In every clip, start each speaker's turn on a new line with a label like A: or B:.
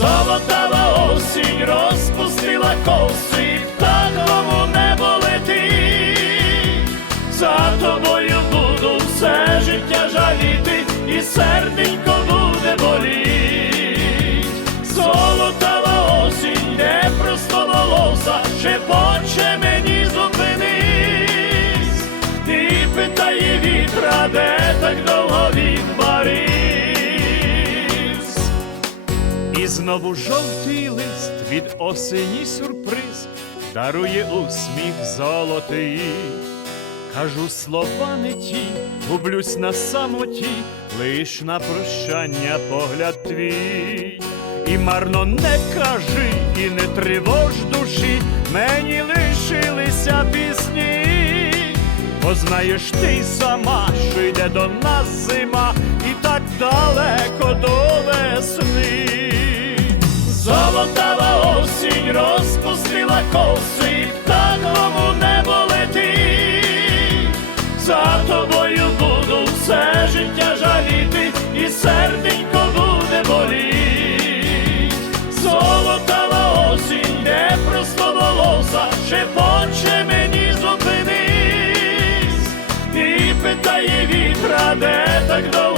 A: Золотава осінь розпустила коси, птахом у небо летить. За тобою буду все життя жаліти, і серденько буде боліть. Золотава осінь, не просто волоса, шепоче знову жовтий лист від осені сюрприз дарує усміх золотий. Кажу слова не ті, гублюсь на самоті, лиш на прощання погляд твій. І марно не кажи, і не тривож душі, мені лишилися пісні. Бо знаєш ти сама, що йде до нас зима, і так далеко до коси, птахом у небо летить. За тобою буду все життя жаліти, і серденько буде боліть. Золотава осінь, не просто волоса, шепоче мені зупинись. І питає вітра, де так довго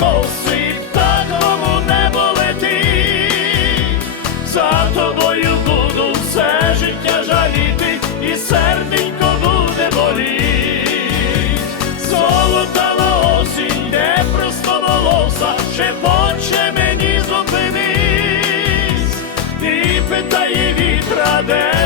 A: коси, птахом у небо летить. За тобою буду все життя жаліти, і серденько буде боліть. Золотава осінь, не просто волоса, шепоче мені зупинись. І питає вітра, де